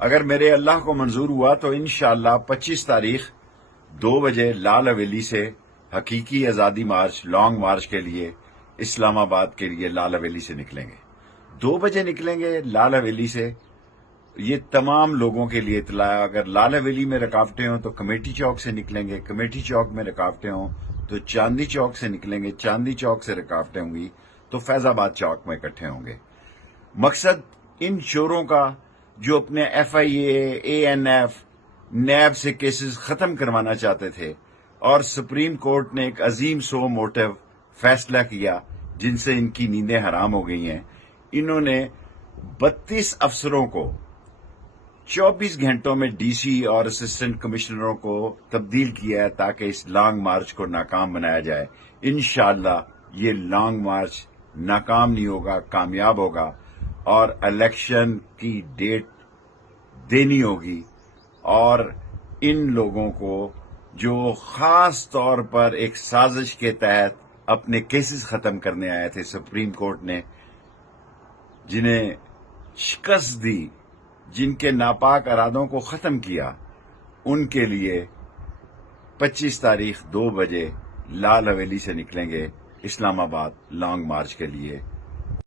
اگر میرے اللہ کو منظور ہوا تو انشاءاللہ 25 تاریخ 2 بجے لال حویلی سے حقیقی آزادی مارچ، لانگ مارچ کے لیے اسلام آباد کے لیے لال حویلی سے نکلیں گے۔ 2 بجے نکلیں گے لال حویلی سے۔ یہ تمام لوگوں کے لیے اطلاع ہے۔ اگر لال حویلی میں رکاوٹیں ہوں تو کمیٹی چوک سے نکلیں گے، کمیٹی چوک میں رکاوٹیں ہوں تو چاندنی چوک سے نکلیں گے، چاندنی چوک سے رکاوٹیں ہوں گی تو فیض آباد چوک میں اکٹھے ہوں گے۔ مقصد ان چوروں کا جو اپنے ایف آئی اے این ایف نیب سے کیسز ختم کروانا چاہتے تھے، اور سپریم کورٹ نے ایک عظیم سو موٹو فیصلہ کیا جن سے ان کی نیندیں حرام ہو گئی ہیں۔ انہوں نے 32 افسروں کو 24 گھنٹوں میں ڈی سی اور اسسٹنٹ کمشنروں کو تبدیل کیا ہے تاکہ اس لانگ مارچ کو ناکام بنایا جائے۔ انشاءاللہ یہ لانگ مارچ ناکام نہیں ہوگا، کامیاب ہوگا، اور الیکشن کی ڈیٹ دینی ہوگی۔ اور ان لوگوں کو جو خاص طور پر ایک سازش کے تحت اپنے کیسز ختم کرنے آئے تھے، سپریم کورٹ نے جنہیں شکست دی، جن کے ناپاک ارادوں کو ختم کیا، ان کے لیے 25 تاریخ 2 بجے لال حویلی سے نکلیں گے اسلام آباد لانگ مارچ کے لیے۔